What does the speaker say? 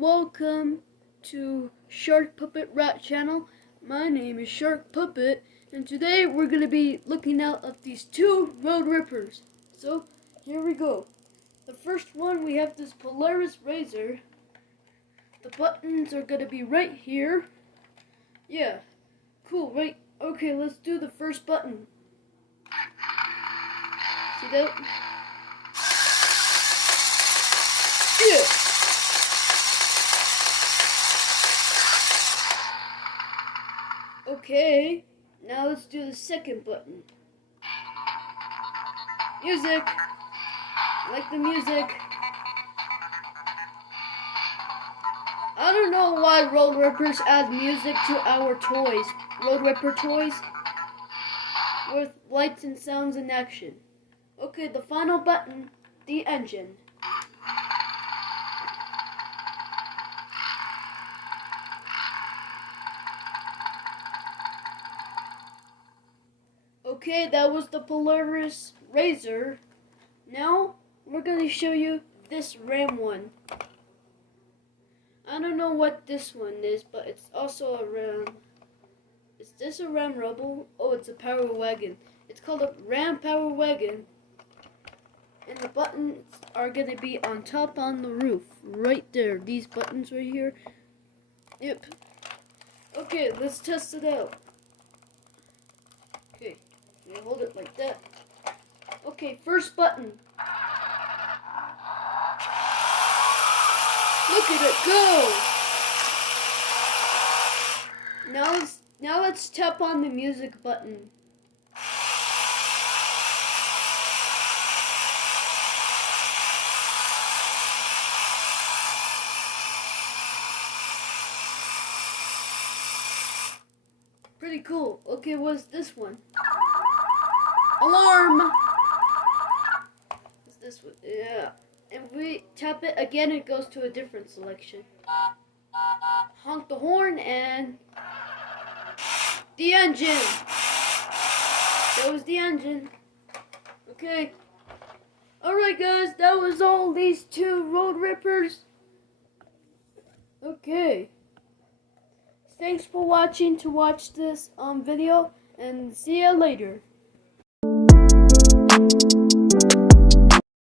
welcome to Shark Puppet Rat Channel. My name is Shark Puppet, and today we're going to be looking out at these two Road Rippers. So, here we go. The first one, we have this Polaris RZR. The buttons are going to be right here. Yeah, cool, right? Okay, let's do the first button. See that? Yeah. Okay, now let's do the second button. Music. I like the music. I don't know why Road Rippers add music to our toys. Road Ripper toys with lights and sounds and action. Okay, the final button, the engine. Okay, that was the Polaris RZR. Now, we're going to show you this Ram one. I don't know what this one is, but it's also a Ram. Is this a Ram Rebel? Oh, it's a Power Wagon. It's called a Ram Power Wagon. And the buttons are going to be on top on the roof. Right there. These buttons right here. Yep. Okay, let's test it out. Okay. You hold it like that. Okay, first button. Look at it go! Now let's tap on the music button. Pretty cool. Okay, what's this one? Alarm! What's this one? Yeah. If we tap it again, it goes to a different selection. Honk the horn and the engine. That was the engine. Okay. Alright guys, that was all these two Road Rippers. Okay. Thanks for watching to watch this video, and see you later.